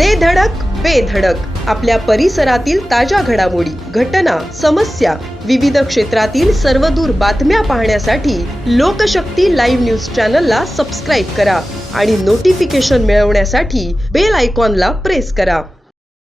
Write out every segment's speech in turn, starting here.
दे धडक बेधडक आपल्या परिसरातील ताज्या घडामोडी घटना समस्या विविध क्षेत्रातील सर्वदूर बातम्या पाहण्यासाठी लोकशक्ती लाईव्ह न्यूज चॅनलला सबस्क्राईब करा आणि नोटिफिकेशन मिळवण्यासाठी बेल आयकॉनला प्रेस करा.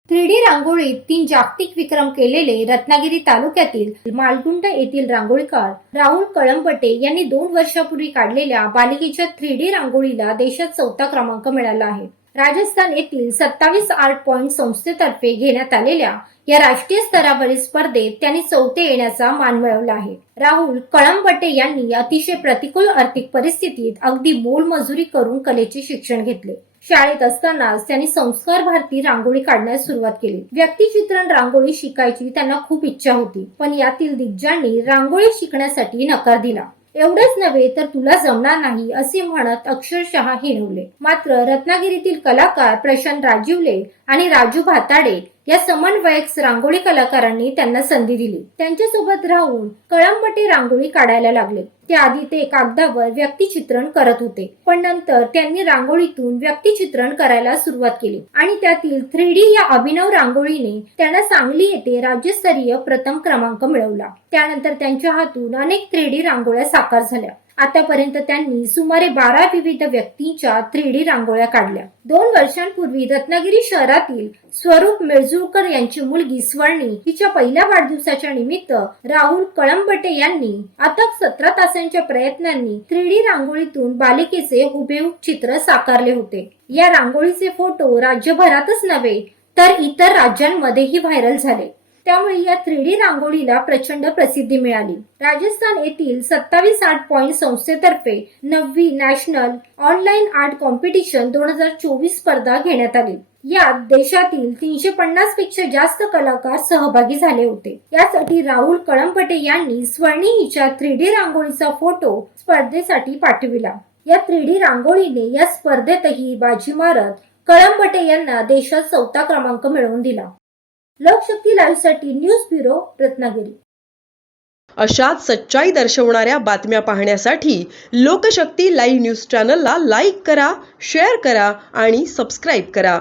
थ्री डी रांगोळीत तीन जागतिक विक्रम केलेले रत्नागिरी तालुक्यातील मालगुंड येथील रांगोळीकार राहुल कळंबटे यांनी दोन वर्षापूर्वी काढलेल्या बालिकेच्या थ्री डी रांगोळीला देशात चौथा क्रमांक मिळाला आहे. राजस्थान येथील सत्तावीस आर्ट पॉइंट संस्थेतर्फे घेण्यात आलेल्या या राष्ट्रीय स्तरावरील स्पर्धेत त्यांनी चौथे येण्याचा मान मिळवला आहे. राहुल कळंबटे यांनी अतिशय प्रतिकूल आर्थिक परिस्थितीत अगदी मोलमजुरी करून कलेचे शिक्षण घेतले. शाळेत असतानाच त्यांनी संस्कार भारती रांगोळी काढण्यास सुरुवात केली. व्यक्तिचित्रण रांगोळी शिकायची त्यांना खूप इच्छा होती पण यातील दिग्जांनी रांगोळी शिकण्यासाठी नकार दिला. एवढंच नव्हे तर तुला जमणार नाही असे म्हणत अक्षरशः हिणवले मात्र रत्नागिरीतील कलाकार प्रशांत राजीवले आणि राजू भाताडे या समन्वयक रांगोळी कलाकारांनी त्यांना संधी दिली. त्यांच्यासोबत राहून कळंबटी रांगोळी काढायला लागले. त्याआधी ते कागदावर व्यक्तिचित्रण करत होते. पण नंतर त्यांनी रांगोळीतून व्यक्तिचित्रण करायला सुरुवात केली आणि त्यातील थ्री डी या अभिनव रांगोळीने त्यांना सांगली येथे राज्यस्तरीय प्रथम क्रमांक मिळवला. त्यानंतर त्यांच्या हातून अनेक थ्री डी रांगोळ्या साकार झाल्या. आतापर्यंत त्यांनी सुमारे बारा विविध व्यक्तींच्या थ्री डी रांगोळ्या काढल्या. दोन वर्षांपूर्वी रत्नागिरी शहरातील स्वरूप मिळजुळकर यांची मुलगी स्वर्णी हिच्या पहिल्या वाढदिवसाच्या निमित्त राहुल कळंबटे यांनी आता सतरा तासांच्या प्रयत्नांनी थ्री डी रांगोळीतून बालिकेचे हुबेहूब चित्र साकारले होते. या रांगोळीचे फोटो राज्यभरातच नव्हे तर इतर राज्यांमध्येही व्हायरल झाले. त्यामुळे या थ्री डी रांगोळीला प्रचंड प्रसिद्धी मिळाली. राजस्थान येथील सत्तावीस आर्ट पॉइंट संस्थेतर्फे नववी नॅशनल ऑनलाईन आर्ट कॉम्पिटिशन दोन हजार चोवीस स्पर्धा घेण्यात आली. यात देशातील तीनशे पन्नासपेक्षा जास्त कलाकार सहभागी झाले होते. यासाठी राहुल कळंपटे यांनी स्वर्णी हिच्या थ्री डी रांगोळीचा फोटो स्पर्धेसाठी पाठविला. या थ्री डी रांगोळीने या स्पर्धेतही बाजी मारत कळंबटे यांना देशात चौथा क्रमांक मिळवून दिला. लोकशक्ती लाईव्हसाठी न्यूज ब्युरो रत्नागिरी. अशाच सच्चाई दर्शवणाऱ्या बातम्या पाहण्यासाठी लोकशक्ती लाईव्ह न्यूज चॅनलला लाईक करा शेअर करा आणि सबस्क्राईब करा.